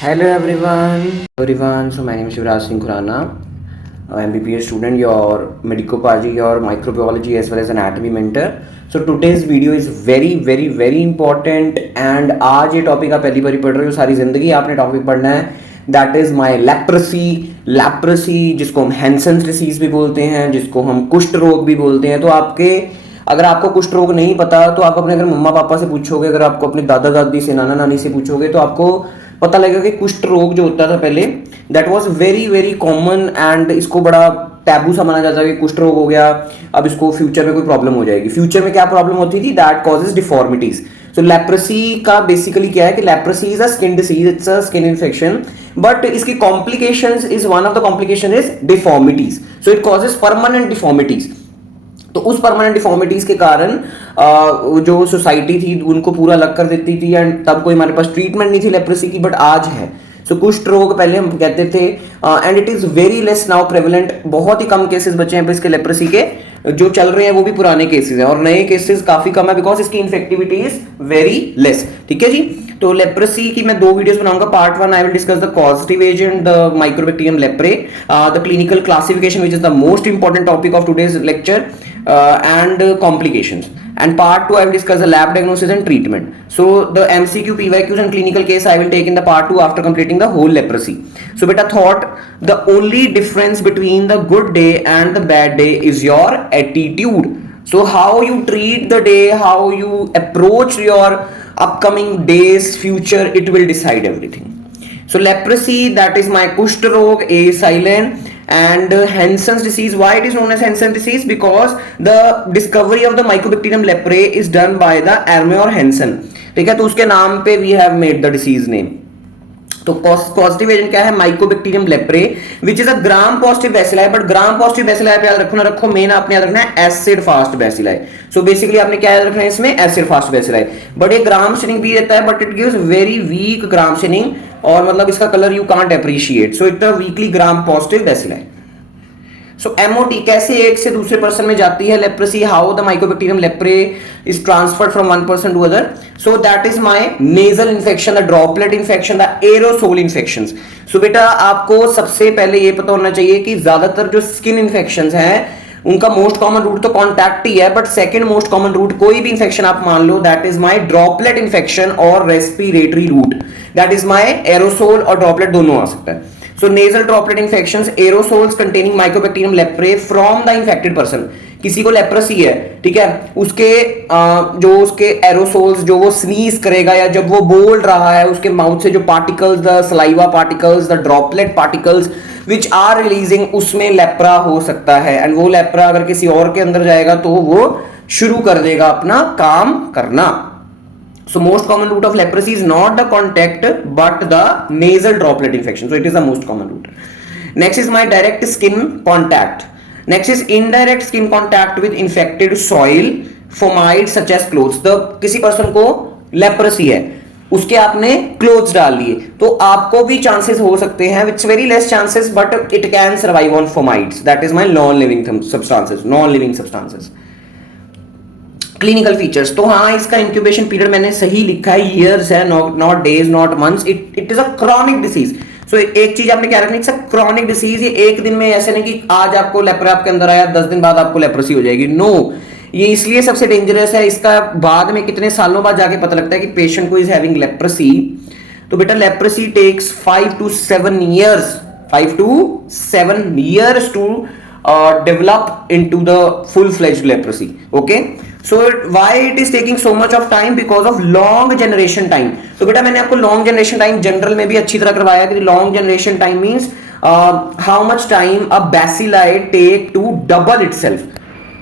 Hello everyone. So my name is Shivraj Singh Khurana, MBBS student, your medicopathology, your microbiology as well as anatomy mentor. So today's video is very important and आज ये topic आप पहली बार पढ़ रहे हो, सारी जिंदगी आपने टॉपिक पढ़ना है. दैट इज माई लेप्रेसी जिसको हम हैंसेंस डिसीज भी बोलते हैं, जिसको हम कुष्ठ रोग भी बोलते हैं. तो अगर आपको कुष्ठ रोग नहीं पता तो आप अपने अगर मम्मा पापा से पूछोगे, अगर आपको अपने दादा दादी से नाना नानी से पूछोगे तो आपको पता लगेगा कि कुष्ठ रोग जो होता था पहले, that was very common and इसको बड़ा टैबू सा माना जाता है कि कुष्ठ रोग हो गया, अब इसको फ्यूचर में कोई प्रॉब्लम हो जाएगी. फ्यूचर में क्या प्रॉब्लम होती थी? That causes deformities. So leprosy का बेसिकली क्या है कि leprosy is a skin disease, it's a skin infection, but इसकी complications is one of the complication is deformities. So it causes permanent deformities. तो उस परमानेंट डिफॉर्मिटीज के कारण जो सोसाइटी थी उनको पूरा अलग कर देती थी एंड तब कोई हमारे पास ट्रीटमेंट नहीं थी लेप्रेसी की, बट आज है. सो कुष्ठ रोग पहले हम कहते थे and it is very less now prevalent. बहुत ही कम केसेस बचे हैं इसके लेप्रेसी के, जो चल रहे हैं वो भी पुराने केसेस हैं और नए केसेस काफी कम है बिकॉज इसकी इन्फेक्टिविटी इज वेरी लेस. ठीक है जी. तो लेप्रेसी की मैं 2 वीडियोस बनाऊंगा. Part 1 I will discuss the causative agent, the mycobacterium leprae, the clinical classification which is the most important topic of today's lecture, and complications, and part 2 I will discuss the lab diagnosis and treatment. So the MCQ, PYQs and clinical case I will take in the part 2 after completing the whole leprosy. So beta thought, the only difference between the good day and the bad day is your attitude. So how you treat the day, how you approach your upcoming days, future, it will decide everything. So leprosy, that is my kushth rog, A silent, and Hansen's disease. Why it is known as Hansen's disease? Because the discovery of the Mycobacterium leprae is done by the Armor Hansen. ठीक है, तो उसके नाम पे we have made the disease name. तो positive agent क्या है? Mycobacterium leprae which is a gram positive bacilli. But gram positive bacilli पे याद रखो ना रखो, मेन आपने याद रखना है acid fast bacilli. So basically आपने क्या याद रखना है इसमें? Acid fast bacilli. बट ये ग्राम शेनिंग भी रहता है but it gives very weak gram staining, और मतलब इसका colour you can't appreciate. So it a weakly gram positive bacilli. So MOT कैसे एक से दूसरे पर्सन में जाती है leprosy, how the mycobacterium leprae is transferred from one person to other. So that is my nasal infection, the droplet infection, the aerosol infections. So बेटा आपको सबसे पहले ये पता होना चाहिए कि ज्यादातर जो स्किन इन्फेक्शंस हैं उनका मोस्ट कॉमन रूट तो कॉन्टैक्ट ही है, but second most common route कोई भी इन्फेक्शन आप मान लो, that is my droplet infection और respiratory route, that is my aerosol और ड्रॉपलेट दोनों आ सकता है. So nasal droplet infections, aerosols containing Mycobacterium leprae from the infected person. किसी को लेप्रेसी है, ठीक है, उसके जो उसके एरोसोल्स जो वो स्नीज करेगा या जब वो बोल रहा है उसके माउथ से जो particles, the saliva particles, the droplet particles which are releasing, उसमें लेप्रा हो सकता है. एंड वो लेप्रा अगर किसी और के अंदर जाएगा तो वो शुरू कर देगा अपना काम करना. So most common route of leprosy is not the contact but the nasal droplet infection. So it is the most common route. Next is my direct skin contact. Next is indirect skin contact with infected soil, fomites such as clothes. The किसी person को leprosy है, उसके आपने clothes डाल लिए तो आपको भी चांसेस हो सकते हैं, it's very less chances but it can survive on fomites. That is my non living substances. Clinical features, तो हाँ इसका इंक्यूबेशन पीरियड मैंने सही लिखा है, ईयर्स है, not days not months. It is a chronic disease. So एक चीज आपने क्या रखनी, इट्स अ क्रॉनिक डिसीज. ये एक दिन में ऐसे नहीं कि आज आपको लेप्रा आपके अंदर आया 10 दिन बाद आपको लेप्रेसी हो जाएगी. नो, ये इसलिए सबसे डेंजरस है. इसका बाद में कितने सालों बाद जाके पता लगता है कि पेशेंट को इज हैविंग लेप्रेसी. तो बेटा leprosy takes 5 to 7 years to develop into the full-fledged leprosy. Okay, so why it is taking so much of time? Because of long generation time. तो बेटा मैंने आपको long generation time जनरल में भी अच्छी तरह करवाया कि long generation time means how much time a bacilli take to double itself.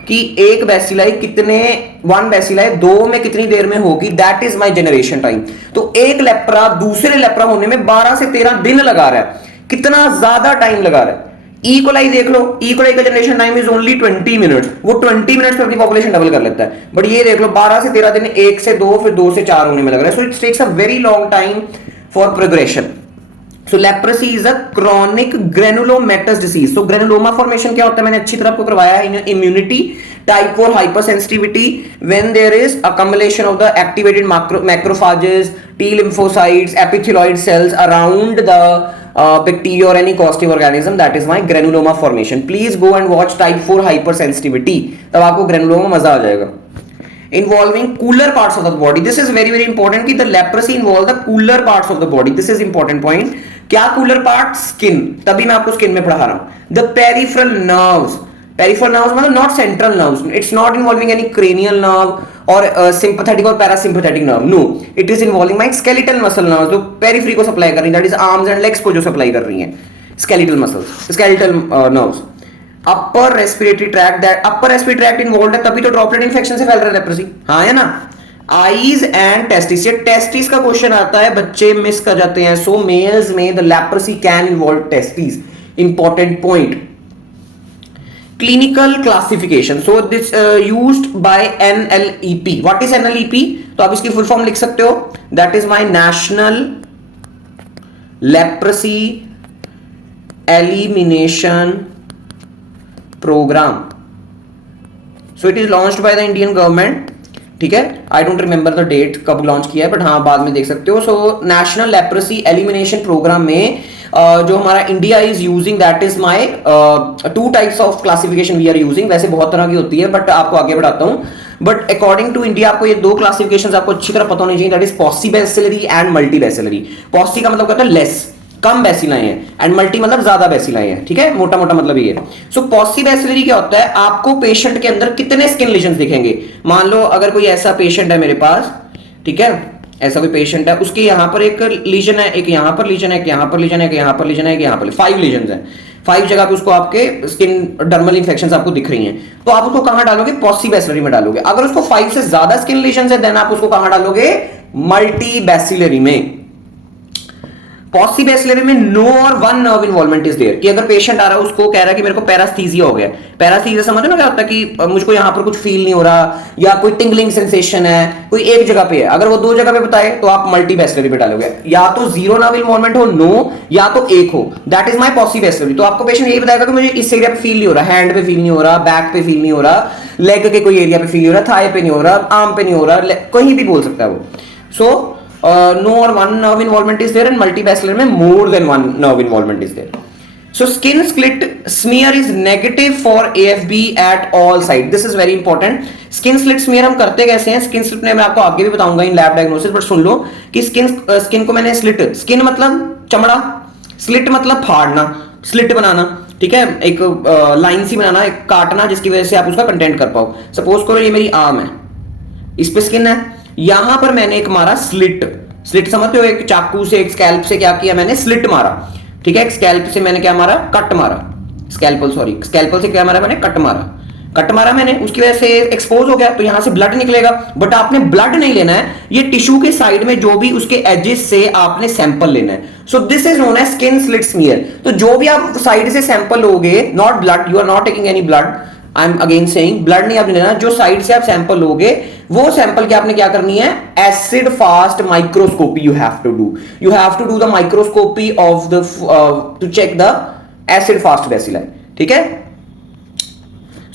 कि एक बैसिलाई कितने, 1 बैसिलाई 2 में कितनी देर में होगी, that is my generation time. तो एक लेप्रा दूसरे लेप्रा होने में 12 से 13 दिन लगा रहा है. कितना ज्यादा टाइम लगा रहा है. इकोलाई देख लो, इकोलाई का generation time is only 20 minutes. वो 20 मिनट्स में अपनी पॉपुलेशन डबल कर लेता है. बट ये देख लो 12 से 13 दिन, 1 से 2 फिर 2 से 4 होने में लग रहा है. So it takes a very long time for progression. So leprosy is a chronic granulomatous disease. So granuloma formation क्या होता है मैंने अच्छी तरह आपको करवाया है. Immunity Type 4 hypersensitivity when there is accumulation of the activated macrophages, T lymphocytes, epithelioid cells around the bacteria or any causative organism. That is my granuloma formation. Please go and watch type 4 hypersensitivity. तब आपको granuloma मजा आ जाएगा. Involving cooler parts of the body. This is very important कि the leprosy involve the cooler parts of the body. This is important point. क्या cooler part? Skin. तभी मैं आपको skin में पढ़ा रहा हूं. The peripheral nerves. Peripheral nerves मतलब not central nerves. It's not involving any cranial nerve or sympathetic or parasympathetic nerve. No, it is involving my skeletal muscle nerves जो periphery को supply कर रही हैं. That is arms and legs को जो supply कर रही हैं. Skeletal muscles, skeletal nerves. Upper respiratory tract, that upper respiratory tract involve है, तभी तो ड्रॉपलेट इन्फेक्शन से फैल रहा है लेप्रोसी. हाँ है ना. Eyes and testis. ये टेस्टिस का क्वेश्चन आता है, बच्चे मिस कर जाते हैं. सो मेल्स में the leprosy can involve testis. Important point. Clinical classification. So this used by NLEP. What is NLEP? तो आप इसकी फुल फॉर्म लिख सकते हो. That is my national leprosy elimination program. So it is launched by the Indian government. ठीक है. I don't remember the date कब launch किया है, बट हाँ बाद में देख सकते हो. So national leprosy elimination programme में जो हमारा India is using, that is my 2 types of classification we are using. वैसे बहुत तरह की होती है, बट आपको आगे बढ़ाता हूं. बट अकॉर्डिंग टू इंडिया आपको ये 2 क्लासिफिकेशन आपको अच्छी तरह पता होनी चाहिए. That is paucibacillary and multibacillary. Pauci का मतलब कहता है लेस, कम बैसिलाएं हैं, एंड मल्टी मतलब ज्यादा बैसिलाएं हैं. ठीक है, मोटा मोटा मतलब ये. सो पॉसिबैसिलरी क्या होता है? आपको पेशेंट के अंदर कितने स्किन लीजन्स दिखेंगे. मान लो अगर कोई ऐसा पेशेंट है मेरे पास, ठीक है, ऐसा कोई पेशेंट है, उसके यहां पर एक लीजन है, एक यहां पर लीजन है, एक यहां पर लीजन है, एक यहां पर लीजन है, एक यहां पर, 5 लीजन्स हैं. 5 जगह पे उसको आपके स्किन डर्मल इंफेक्शंस आपको दिख रही हैं. तो आप उसको कहां डालोगे? पॉसिबैसिलरी में डालोगे. अगर उसको 5 से ज्यादा स्किन लीजन्स है, देन आप उसको कहां डालोगे? मल्टीबैसिलरी में. पॉसिबैसिलरी में नो और 1 नर्व इन्वॉल्वमेंट इज देयर. कि अगर पेशेंट आ रहा है, उसको कह रहा है कि मेरे को पैरास्थीसिया हो गया. पैरास्थीसिया समझो ना क्या होता है कि मुझको यहां पर कुछ फील नहीं हो रहा, या कोई टिंगलिंग सेंसेशन है, कोई एक जगह पे है. अगर वो 2 जगह पे बताए तो आप मल्टीबैसिलरी पे डालोगे. या तो 0 नर्व इन्वॉल्वमेंट हो, नो, या तो 1 हो. That is my paucibacillary. तो आपको पेशेंट यही बताएगा कि मुझे इस एरिया पे फील नहीं हो रहा, हैंड पे फील नहीं हो रहा, बैक पे फील नहीं हो रहा, लेग के कोई एरिया पे फील नहीं हो रहा, थाई पे नहीं हो रहा, आर्म पे नहीं हो रहा, कहीं भी बोल सकता है वो. सो no or 1 nerve involvement is there, and multibacillary में more than 1 nerve involvement is there. So skin slit smear is negative for AFB at all sites. This is very important. Skin slit smear हम करते कैसे हैं? Skin slit में मैं आपको आगे भी बताऊंगा इन लैब डायग्नोसिस, बट सुन लो कि स्किन को मैंने स्लिट, स्किन मतलब चमड़ा, स्लिट मतलब फाड़ना, स्लिट बनाना. ठीक है, एक लाइन सी बनाना, एक काटना, जिसकी वजह से आप उसका कंटेंट कर पाओ. सपोज करो ये मेरी आर्म है, इस पे स्किन है, यहां पर मैंने एक मारा स्लिट. स्लिट समझते हो? एक चाकू से, एक स्कैल्प से क्या किया मैंने? स्लिट मारा. ठीक है, एक स्कैल्प से मैंने क्या मारा? कट मारा. स्कैल्पल से क्या मारा मैंने? कट मारा. कट मारा मैंने, उसकी वजह से एक्सपोज हो गया, तो यहां से ब्लड निकलेगा. बट आपने ब्लड नहीं लेना है, ये टिश्यू के साइड में जो भी उसके एजेस से आपने सैंपल लेना है. So this is known as skin slit smear. तो जो भी आप साइड से सैंपल लोगे, not blood, you are not taking any blood, I am again saying, blood नहीं आपने लेना. जो साइड से आप सैंपल लोगे, वो सैंपल की आपने क्या करनी है? Acid fast microscopy you have to do. You have to do the microscopy of the to check the acid fast bacilli. ठीक है.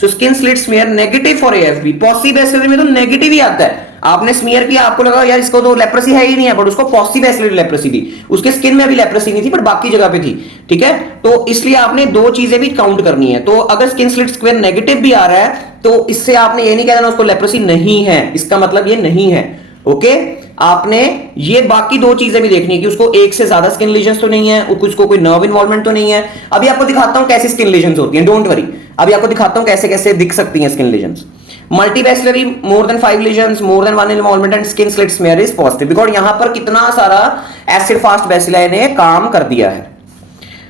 So skin slit smear negative for AFB. Paucibacillary में तो नेगेटिव ही आता है. आपने स्मीयर किया, आपको लगा यार इसको तो लेप्रोसी है ही नहीं है, बट उसको पॉसिबैसिलरी लेप्रोसी थी. उसके स्किन में अभी लेप्रोसी नहीं थी, बट बाकी जगह पे थी. ठीक है, तो इसलिए आपने 2 चीजें भी काउंट करनी है. तो अगर स्किन स्लिट स्क्वायर नेगेटिव भी आ रहा है, तो इससे आपने ये नहीं कहना उसको लेप्रोसी नहीं है, इसका मतलब ये नहीं है. ओके, आपने ये बाकी 2 चीजें भी देखनी है कि उसको 1 से ज्यादा स्किन लीजन्स तो नहीं है, उसको कोई नर्व इन्वॉल्वमेंट तो नहीं है. अभी आपको दिखाता हूं कैसी स्किन लीजन्स होती हैं, डोंट वरी. अभी आपको दिखाता हूं कैसे कैसे दिख सकती हैं skin lesions. Multibacillary more than 5 lesions, more than 1 involvement, and skin slit smear is positive, because यहां पर कितना सारा एसिड फास्ट बैसिलाई ने काम कर दिया है.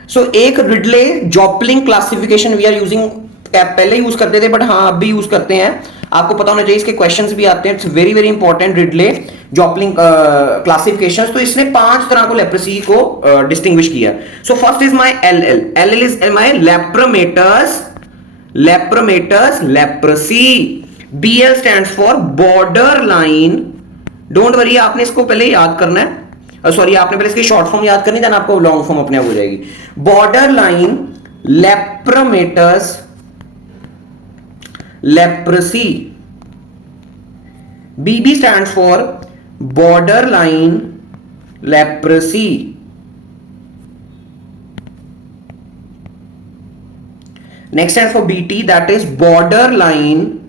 सो एक Ridley Jopling classification we are using. पहले यूज करते थे, बट हाँ अब भी यूज करते हैं. आपको पता होना चाहिए, इसके क्वेश्चंस भी आते हैं. It's very very important. Ridley Jopling classifications. तो इसने 5 तरह को लेप्रोसी को डिस्टिंग्विश किया. So first is my LL is my lepromatous leprosy. BL stands for border line. Don't worry, आपने इसको पहले याद करना है. सॉरी, आपने पहले इसकी शॉर्ट फॉर्म याद करनी, देन आपको लॉन्ग फॉर्म अपने आप हो जाएगी. Border line लेप्रोमेटस leprosy. BB stands for borderline leprosy. Next stands for BT, that is borderline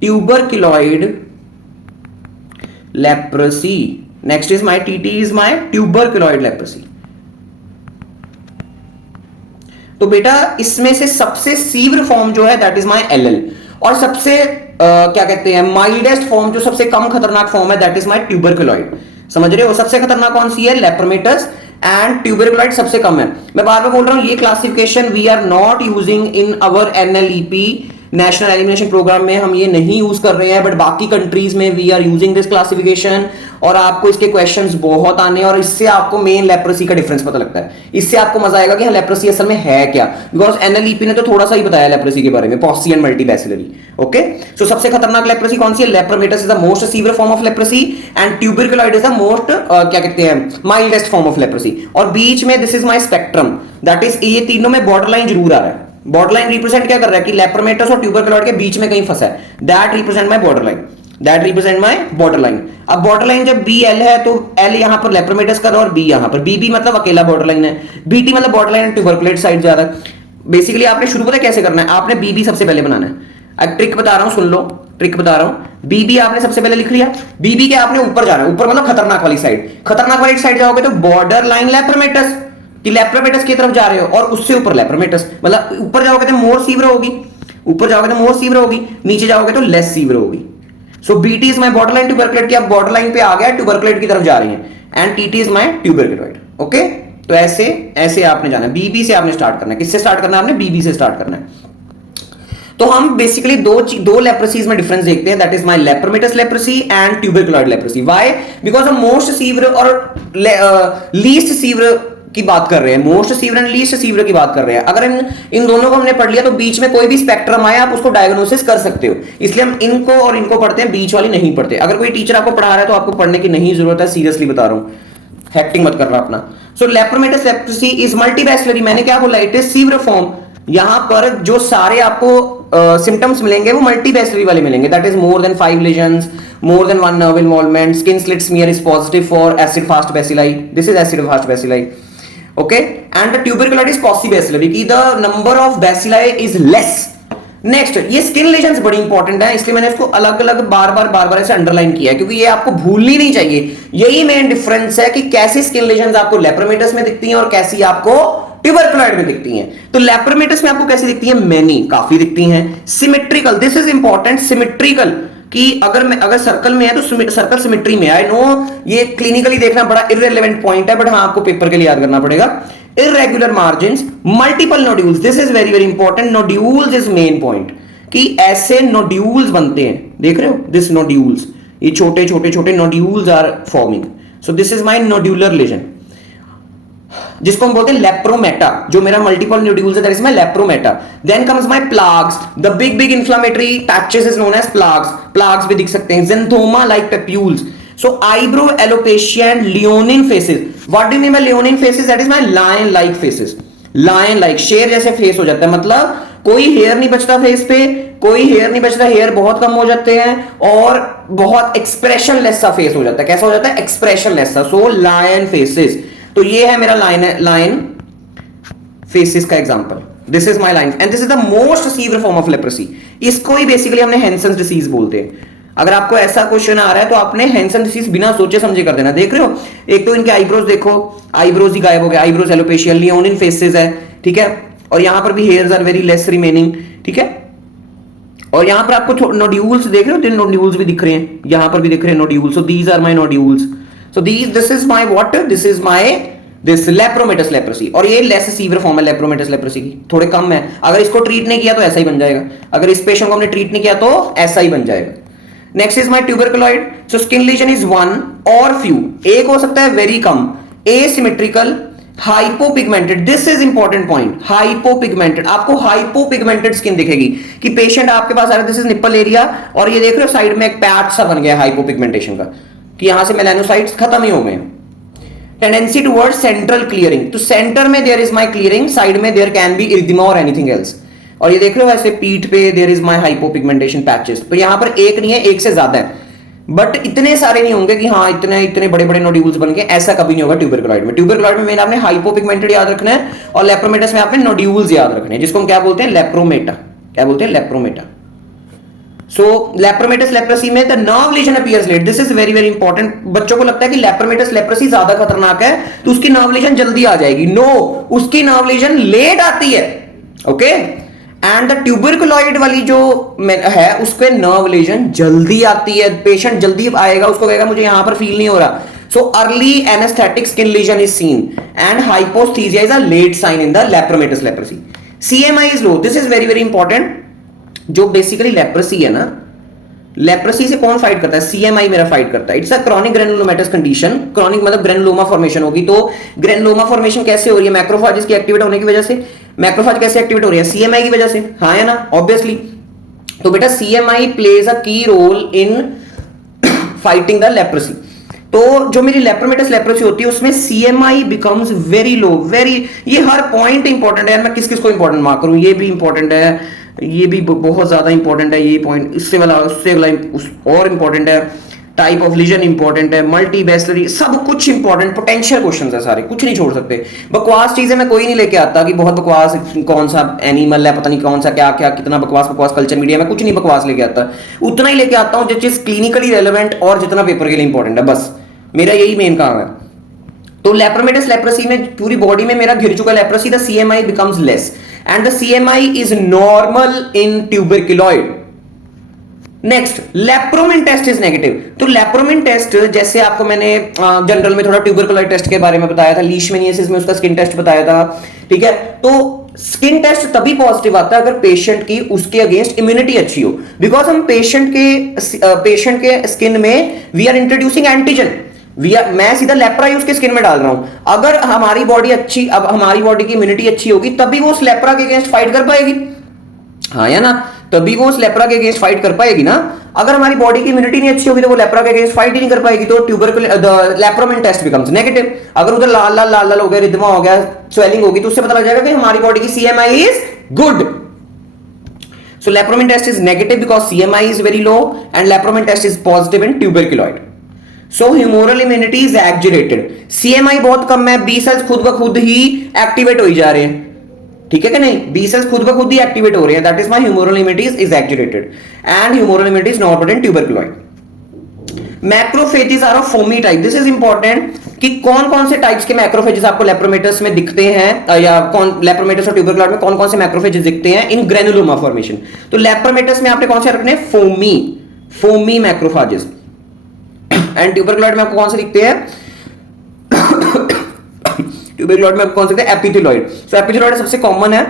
tuberculoid leprosy. Next is my TT is my tuberculoid leprosy. तो बेटा इसमें से सबसे सीवियर फॉर्म जो है दैट इज माय LL, और सबसे क्या कहते हैं माइल्डेस्ट फॉर्म जो सबसे कम खतरनाक फॉर्म है दैट इज माय ट्यूबरकुलॉइड. समझ रहे हो? सबसे खतरनाक कौन सी है? लेप्रोमेटस, एंड ट्यूबरकुलॉइड सबसे कम है. मैं बार बार बोल रहा हूं ये classification we are not using in our NLEP national elimination programme में, हम ये नहीं यूज कर रहे हैं, बट बाकी कंट्रीज में we are using this classification. और आपको इसके क्वेश्चंस बहुत आने, और इससे आपको मेन लेप्रोसी का डिफरेंस पता लगता है. इससे आपको मजा आएगा कि लेप्रोसी असल में है क्या, बिकॉज NLEP ने तो थोड़ा सा ही बताया लेप्रोसी के बारे में, पॉसी एंड मल्टीबैसिलरी. ओके, सो सबसे खतरनाक लेप्रोसी कौन सी है? लेप्रोमेटस is the most severe form of leprosy, and ट्यूबरकुलॉइड is the most क्या कहते हैं माइल्डेस्ट फॉर्म ऑफ लेप्रोसी. और बीच में this is my spectrum, that is ये तीनों में बॉर्डरलाइन जरूर आ रहा है. बॉर्डरलाइन रिप्रेजेंट क्या कर रहा है कि लेप्रोमेटस और ट्यूबरकुलॉइड के बीच में कहीं फंसा है. That represent my borderline, that represent my borderline. अब बॉर्डरलाइन जब BL है तो L यहां पर लेप्रोमेटस का और B यहां पर, BB मतलब अकेला बॉर्डरलाइन है, BT मतलब बॉर्डरलाइन ट्यूबरकुलॉइड साइड ज्यादा. बेसिकली आपने शुरू पता कैसे करना है, आपने BB सबसे पहले बनाना है. अब ट्रिक बता रहा हूं, सुन लो ट्रिक बता रहा हूं. BB आपने सबसे पहले लिख लिया, BB के आपने ऊपर जाना है, ऊपर मतलब खतरनाक वाली साइड. खतरनाक वाली साइड जाओगे तो बॉर्डरलाइन लेप्रोमेटस, कि लेप्रोमेटस की तरफ जा रहे हो, और उससे ऊपर लेप्रोमेटस, मतलब ऊपर जाओगे तो मोर सीवियर होगी, ऊपर जाओगे तो मोर सीवियर होगी, नीचे जाओगे तो लेस सीवियर होगी. सो BT इज माय बॉर्डरलाइन ट्यूबरकुलॉइड, की आप बॉर्डरलाइन पे आ गया, ट्यूबरकुलॉइड की तरफ जा रहे हैं, and TT is my ट्यूबरकुलॉइड. Okay, तो ऐसे ऐसे आपने जाना है. BB से आपने स्टार्ट करना है. किससे स्टार्ट करना है? आपने BB से स्टार्ट करना है. तो हम बेसिकली दो लेप्रोसीज में डिफरेंस देखते हैं, that is my lepromatous leprosy and ट्यूबरकुलॉइड leprosy. Why? Because हम मोस्ट सीवियर और लीस्ट सीवियर की बात कर रहे हैं, most severe and least severe की बात कर रहे हैं. अगर इन दोनों को हमने पढ़ लिया तो बीच में कोई भी स्पेक्ट्रम आए आप उसको डायग्नोसिस कर सकते हो. इसलिए हम इनको और इनको पढ़ते हैं, बीच वाली नहीं पढ़ते. अगर कोई टीचर आपको पढ़ा रहा है तो आपको पढ़ने की नहीं जरूरत है, सीरियसली बता रहा हूं, हैक्टिंग मत करना अपना. सो लेप्रोमेटस लेप्रोसी इज मल्टीबैसिलरी. मैंने क्या बोला? It is severe form. यहां पर जो सारे आपको सिम्टम्स मिलेंगे वो मल्टीबैसिलरी वाले मिलेंगे, that is more than 5 lesions, more than 1 nerve involvement, skin slit smear is positive for acid fast bacilli. This is acid fast bacilli. Okay, and the tuberculosis is possibacillary कि the number of bacilli is less. Next, ये skin lesions बड़ी important है, इसलिए मैंने इसको अलग अलग बार बार ऐसे अंडरलाइन किया है, क्योंकि ये आपको भूलनी नहीं चाहिए. यही मेन डिफरेंस है कि कैसी स्किन लेजन्स आपको लेप्रोमेटस में दिखती हैं और कैसी आपको ट्यूबरकुलॉइड में दिखती हैं. तो लेप्रोमेटस में आपको कैसी दिखती है? मैनी, काफी दिखती हैं. Symmetrical, this is important, symmetrical कि अगर सर्कल में है तो सर्कल सिमेट्री में. आई नो ये क्लिनिकली देखना बड़ा इररिलेवेंट पॉइंट है, बट हाँ आपको पेपर के लिए याद करना पड़ेगा. Irregular margins, multiple nodules, this is very very important. Nodules is main point कि ऐसे नोड्यूल्स बनते हैं, देख रहे हो, दिस नोड्यूल्स, ये छोटे छोटे छोटे nodules are forming. So this is my nodular lesion, जिसको हम बोलते हैं लेप्रोमेटा. जो मेरा मल्टीपल नोड्यूल्स है that is my lepromata. Then comes my plaques, the big big inflammatory patches is known as plaques. Plaques भी दिख सकते हैं. Xanthoma like papules. So eyebrow alopecia and leonine faces. What do you mean by leonine faces? That is my lion like faces. Lion like, शेर जैसे face हो जाता है, मतलब कोई हेयर नहीं बचता फेस पे, कोई हेयर नहीं बचता, हेयर बहुत कम हो जाते हैं, और बहुत एक्सप्रेशन लेस सा फेस हो जाता है. कैसा हो जाता है? एक्सप्रेशन लेस सा. सो लायन फेसेस. तो ये है मेरा लाइन फेसेस का example. This is my line and this is the most severe form of leprosy. इसको ही बेसिकली हमने हैंसन्स डिसीज बोलते हैं. अगर आपको ऐसा क्वेश्चन आ रहा है तो आपने हैंसन डिसीज बिना सोचे समझे कर देना. देख रहे हो, एक तो इनके आईब्रोज देखो, आईब्रोज ही गायब हो गए, आईब्रोज एलोपेशिया, लियोनिन फेसेस है, ठीक है, और यहां पर भी hairs are very less remaining, ठीक है. और यहां पर आपको नोड्यूल्स देख रहे हो, तीन नोड्यूल्स भी दिख रहे हैं, यहां पर भी दिख रहे हैं nodules. So these are my nodules. So this is my what? This is my this lepromatous leprosy. और ये लेस सीवियर फॉर्म है लेप्रोमेटस लेप्रोसी की, थोड़े कम है. अगर इसको ट्रीट नहीं किया तो ऐसा ही बन जाएगा, अगर इस पेशेंट को हमने ट्रीट नहीं किया तो ऐसा ही बन जाएगा. Next is my tuberculoid. So skin lesion is one or few. एक हो सकता है वेरी कम, asymmetrical, hypopigmented. This is important point, hypopigmented. आपको हाइपोपिगमेंटेड स्किन दिखेगी कि पेशेंट आपके पास आ रहा है, दिस इज निप्पल एरिया, और ये देख रहे हो साइड में एक पैच सा बन गया हाइपोपिगमेंटेशन का, कि यहां से मेलानोसाइट्स खत्म ही हो गए. Tendency towards central clearing. तो सेंटर में there is my clearing, side में there can be erythema or anything else. और ये देख रहे हो ऐसे पीठ पे there is my hypopigmentation patches, तो यहां पर एक नहीं है, एक से ज्यादा है, बट इतने सारे नहीं होंगे कि हाँ इतने इतने बड़े बड़े नोड्यूल्स बन के, ऐसा कभी नहीं होगा ट्यूबरकुलॉइड में। ट्यूबरकुलॉइड में आपने हाइपोपिगमेंटेड याद रखना है और लेप्रोमेटस में आपने नोड्यूल्स याद रखने हैं, जिसको हम क्या बोलते हैं, लेप्रोमेटा। क्या बोलते हैं, लेप्रोमेटा। सो लेप्रोमेटस लेप्रेसी में the nerve lesion appears late, this is very very important. बच्चों को लगता है कि लेप्रोमेटस लेप्रेसी ज्यादा खतरनाक है तो उसकी नर्व लीजन जल्दी आ जाएगी, नो, उसकी नर्व लीजन लेट आती है, ओके। एंड द ट्यूबरकुलॉइड वाली जो है उसके नर्व लीजन जल्दी आती है, पेशेंट जल्दी आएगा, उसको कहेगा मुझे यहां पर फील नहीं हो रहा, so early anesthetic skin lesion is seen and hyposthesia is a late sign in the lepromatous leprosy. CMI is low, this is very very important। जो बेसिकली लेप्रेसी है ना, लेप्रेसी से कौन फाइट करता है, सीएमआई मेरा फाइट करता है। It's a chronic granulomatous condition, chronic मतलब ग्रेनुलोमा फॉर्मेशन होगी, तो ग्रेनुलोमा फॉर्मेशन कैसे हो रही है, मैक्रोफाजेस की एक्टिवेट होने की वजह से। मैक्रोफाज कैसे एक्टिवेट हो रही है, सीएमआई की वजह से, हाँ है ना, ऑब्वियसली। तो बेटा CMI plays a key role in fighting the leprosy. तो जो मेरी लेप्रोमेटस लेप्रेसी होती है उसमें CMI becomes very low, very, ये हर पॉइंट इंपॉर्टेंट है, मैं किस किस को इंपॉर्टेंट मार्क करूं, ये भी इंपॉर्टेंट है, ये भी बहुत ज्यादा इंपॉर्टेंट है, ये पॉइंट, इससे वाला उससे वाला और इंपॉर्टेंट है, टाइप ऑफ लीजन इंपॉर्टेंट है, मल्टी बैचलरी, सब कुछ इंपॉर्टेंट, पोटेंशियल क्वेश्चंस है सारे, कुछ नहीं छोड़ सकते। बकवास चीजें मैं कोई नहीं लेके आता कि बहुत बकवास कौन सा एनिमल है, पता नहीं कौन सा क्या क्या, कितना बकवास बकवास कल्चर मीडिया में, कुछ नहीं बकवास लेके आता, उतना ही लेके आता हूं जो चीज क्लिनिकली रेलेवेंट और जितना पेपर के लिए इंपॉर्टेंट है, बस मेरा यही मेन काम है। तो लेप्रोमेटस लेप्रेसी में पूरी बॉडी में मेरा घिर चुका leprosy, the CMI becomes less and the CMI is normal in tuberculoid. Next, lepromin test is negative. तो लेप्रोमिन टेस्ट, जैसे आपको मैंने जनरल में थोड़ा ट्यूबरकुलॉइड टेस्ट के बारे में बताया था, लीशमैनियासिस में उसका स्किन टेस्ट बताया था, ठीक है। तो स्किन टेस्ट तभी पॉजिटिव आता है अगर पेशेंट की उसके अगेंस्ट इम्यूनिटी अच्छी हो, बिकॉज हम पेशेंट के स्किन में वी आर इंट्रोड्यूसिंग एंटीजन, मैं सीधा लेप्रा ही उसके स्किन में डाल रहा हूं। अगर हमारी बॉडी अच्छी, अब हमारी बॉडी की इम्यूनिटी अच्छी होगी तभी वो उस लेप्रा के अगेंस्ट फाइट कर पाएगी, हाँ या ना, तभी वो उस लेप्रा के अगेंस्ट फाइट कर पाएगी ना। अगर हमारी बॉडी की इम्यूनिटी नहीं अच्छी होगी तो वो लेप्रा के अगेंस्ट फाइट ही नहीं कर पाएगी, तो लेप्रोमिन टेस्ट बिकम्स नेगेटिव। अगर उधर लाल लाल लाल लाल हो गया, रिदमा हो गया, स्वेलिंग होगी, तो उससे पता लग जाएगा कि हमारी बॉडी की CMI is good. So lepromin test is negative because CMI is very low and lepromin test is positive in tuberculoid. So humoral immunity is exaggerated. CMI बहुत कम है, B cells खुद ब खुद ही एक्टिवेट हो जा रहे हैं, ठीक है कि नहीं, B cells खुद ब खुद ही एक्टिवेट हो रहे हैं, that is why humoral immunity is exaggerated and humoral immunity is not in tuberculoid. Macrophages are of foamy type, this is important कि कौन कौन से टाइप्स के मैक्रोफेजेस आपको लेप्रोमेटस में दिखते हैं, या कौन लेप्रोमेटस और ट्यूबरकुलॉइड में कौन कौन से मैक्रोफेजेस दिखते हैं इन ग्रेनुलोमा फॉर्मेशन। तो लेप्रोमेटस में आपने कौन से रखने, फोमी मैक्रोफेजेस, एंड ट्यूबरकुलॉइड में आपको कौन से दिखते हैं ट्यूबरकुलॉइड में आपको कौन से दिखते हैं, एपिथेलॉइड। सो एपिथेलॉइड सबसे कॉमन है,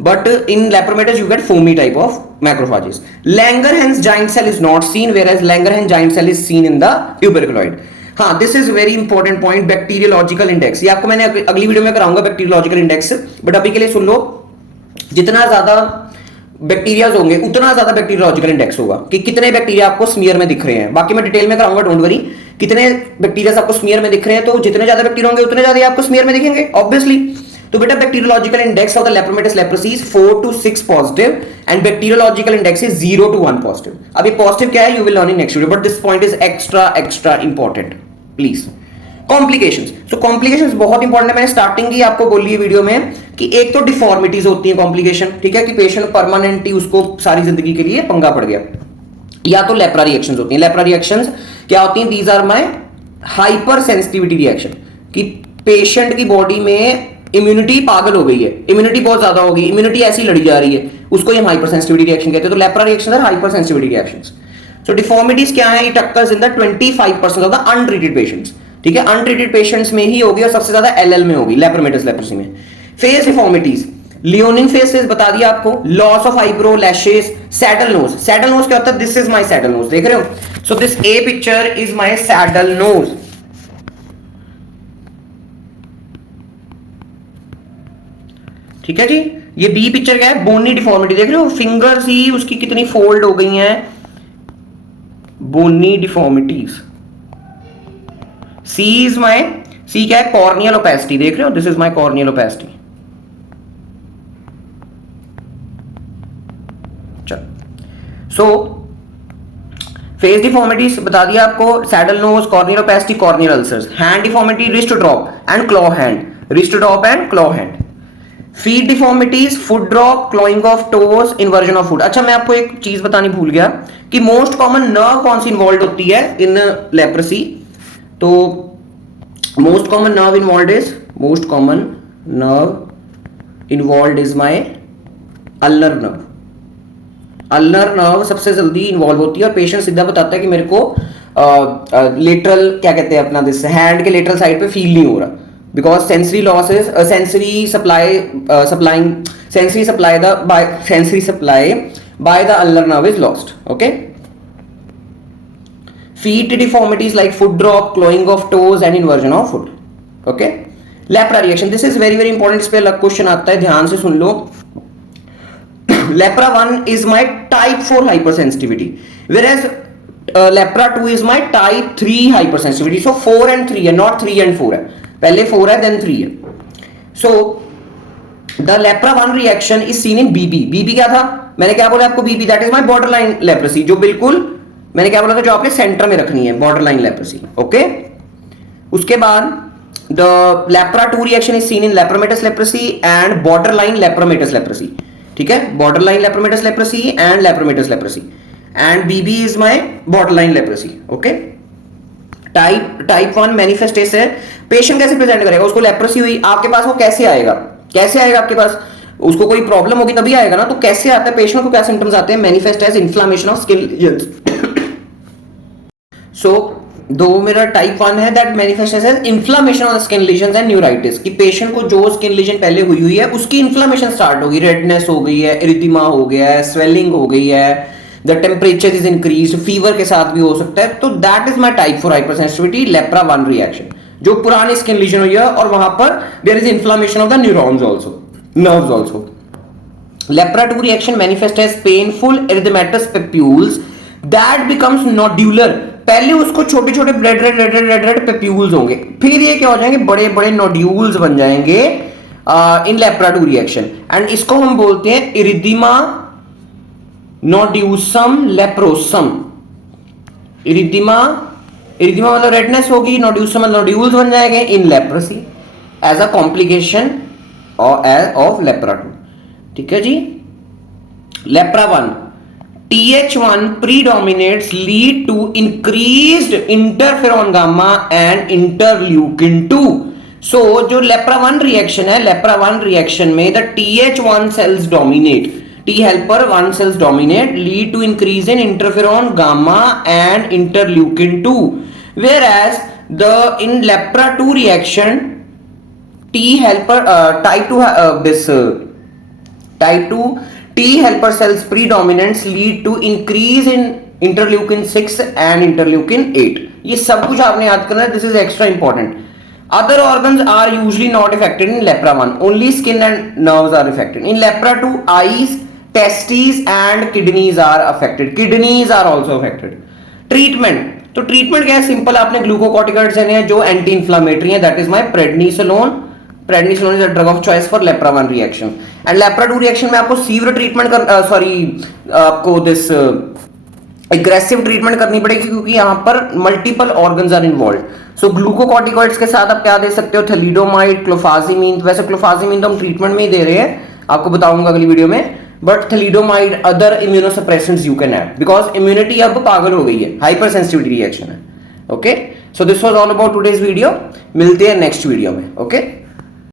but in leprometas you get foamy type of macrophages. Langerhans giant cell is not seen, whereas Langerhans giant cell is seen in the tuberculoid. हाँ, this is very important point, bacteriological index। ये आपको मैंने अगली video में कराऊंगा bacteriological index, but अभी के लिए सुन लो, जितना ज्यादा बैक्टीरियाज होंगे उतना ज्यादा बैक्टीरियोलॉजिकल इंडेक्स होगा कि कितने बैक्टीरिया आपको स्मीयर में दिख रहे हैं। बाकी मैं डिटेल में कराऊंगा, डोंट वरी, कितने बैक्टीरिया आपको स्मीयर में दिख रहे हैं, तो जितने ज्यादा बैक्टीरिया होंगे उतने ज्यादा आपको स्मीयर में दिखेंगे ऑब्वियसली। तो बेटा bacteriological index of the लेप्रोमेटस leprosy is 4 to 6 positive and bacteriological index is 0 to 1 positive. अब ये पॉजिटिव क्या है you will learn in next video, but this point is extra important please. Complications, so complications बहुत important है, मैंने starting ही आपको बोली है वीडियो में कि एक तो डिफॉर्मिटीज होती है कॉम्प्लिकेशन, ठीक है, कि पेशेंट परमानेंटली उसको सारी जिंदगी के लिए पंगा पड़ गया, या तो लेप्रा रिएक्शंस होती हैं। लेप्रा रिएक्शंस क्या होती हैं, these are my hypersensitivity reaction, कि पेशेंट की बॉडी में इम्यूनिटी पागल हो गई है, इम्यूनिटी बहुत ज्यादा हो गई, इम्यूनिटी ऐसी लड़ी जा रही है, उसको हम हाइपर सेंसिटिविटी रिएक्शन कहते हैं। तो lepra reaction are hypersensitivity reactions. So deformities क्या है, it occurs in the 25% of the untreated patients, ठीक है, अनट्रीटेड पेशेंट्स में ही होगी और सबसे ज्यादा एलएल में होगी, लेप्रोमेटस लेप्रोसी में। फेस डिफॉर्मिटीज, लियोनिन फेसेस बता दिया आपको, loss of eyebrow, lashes, saddle nose. Saddle nose क्या होता है, this is my saddle nose, देख रहे हो, so this a picture is my saddle nose, ठीक है जी। ये बी पिक्चर क्या है, बोनी डिफॉर्मिटी, देख रहे हो फिंगर्स ही उसकी कितनी फोल्ड हो गई हैं, bony deformities. C is my, C क्या है, कॉर्नियल ओपेसिटी, देख रहे हो, this is my corneal opacity, so face deformities बता दिया आपको, saddle nose, corneal opacity, corneal ulcers, hand deformity, wrist drop and claw hand, wrist drop and claw hand, feet deformities, foot drop, clawing of toes, inversion of foot. अच्छा मैं आपको एक चीज बतानी भूल गया कि मोस्ट कॉमन नर्व कौन सी इन्वॉल्व होती है इन लेप्रेसी। तो most common nerve involve is my ulnar nerve. Ulnar nerve सबसे जल्दी इन्वॉल्व होती है और पेशेंट सीधा बताता है कि मेरे को लेटरल क्या कहते हैं अपना दिस हैंड के लेटरल साइड पे फील नहीं हो रहा, because sensory losses, sensory supply by the ulnar nerve is lost. Okay, feet deformities like foot drop, clawing of toes and inversion of foot. Okay, lepra reaction, this is very very important, इस पे अलग question आता है, ध्यान से सुन लो। lepra 1 is my type 4 hypersensitivity, whereas lepra 2 is my type 3 hypersensitivity. so 4 and 3 है, not 3 and 4 है, पहले 4 है then 3 है। so the lepra 1 reaction is seen in bb क्या था, मैंने क्या बोला आपको, bb that is my borderline leprosy, जो बिल्कुल मैंने क्या बोला था, जो आपके सेंटर में रखनी है, बॉर्डरलाइन लेप्रेसी। ओके, उसके बाद the lepra 2 reaction is seen in lepromatous leprosy and borderline lepromatous leprosy. ठीक है, borderline lepromatous leprosy and lepromatous leprosy, and BB is my borderline leprosy. Okay, type 1 manifestation है, patient कैसे present करेगा, उसको leprosy हुई, आपके पास वो कैसे आएगा आपके पास, उसको कोई प्रॉब्लम होगी तभी आएगा ना, तो कैसे आता है, पेशेंट को क्या सिम्टम्स आते हैं, manifest as inflammation of skin lesions. So दो मेरा टाइप 1 है that manifest as inflammation of skin lesions and neuritis, कि पेशेंट को जो स्किन लीजन पहले हुई है उसकी इन्फ्लेमेशन स्टार्ट होगी, रेडनेस हो गई है, इरिथेमा हो गया है, स्वेलिंग हो गई है, the temperature is increased, fever के साथ भी हो सकता है। तो that is my type 4 hypersensitivity lepra 1 reaction, जो पुरानी स्किन लीजन हुई है और वहां पर there is inflammation of the neurons also, nerves also. Lepra 2 reaction manifest as painful erythematous papules that becomes nodular, पहले उसको छोटे छोटे रेड पेप्यूल्स होंगे, फिर ये क्या हो जाएंगे, बड़े बड़े नोड्यूल्स बन जाएंगे इन लेप्रा 2 रिएक्शन, एंड इसको हम बोलते हैं इरिथेमा नोड्यूसम लेप्रोसम। इरिथेमा मतलब रेडनेस होगी, नोड्यूसम मतलब नोड्यूल्स बन जाएंगे in leprosy as a complication of lepra 2। ठीक है जी, lepra 1 TH1 predominates lead to increased interferon gamma and interleukin 2. So जो लेप्रा 1 रिएक्शन है, लेप्रा 1 रिएक्शन में the TH1 cells dominate, T helper 1 cells dominate, lead to increase in interferon gamma and interleukin 2, whereas in lepra 2 reaction T helper type 2 T helper cells predominance lead to increase in interleukin 6 and interleukin 8. ये सब कुछ आपने याद करना है, this is extra important. Other organs are usually not affected in lepra 1, only skin and nerves are affected. In lepra 2 eyes, testes and kidneys are affected, kidneys are also affected. Treatment, तो treatment क्या है, simple, आपने glucocorticoids हैं जो anti inflammatory है, that is my prednisolone is a drug of choice for lepra 1 reaction. And lepra 2 reaction में आपको severe treatment आपको दिस एग्रेसिव ट्रीटमेंट करनी पड़ेगी, क्योंकि यहां पर multiple organs are involve. So glucocorticoids के साथ आप क्या दे सकते हो, थैलिडोमाइड, क्लोफाजिमीन, वैसे क्लोफाजिमीन तो हम ट्रीटमेंट में ही दे रहे हैं, आपको बताऊंगा अगली वीडियो में, but thalidomide, other immunosuppressants you can add, because immunity अब पागल हो गई है, हाइपर सेंसिटिविटी रिएक्शन है। Okay, so this was all about today's video, मिलते हैं नेक्स्ट वीडियो में। ओके।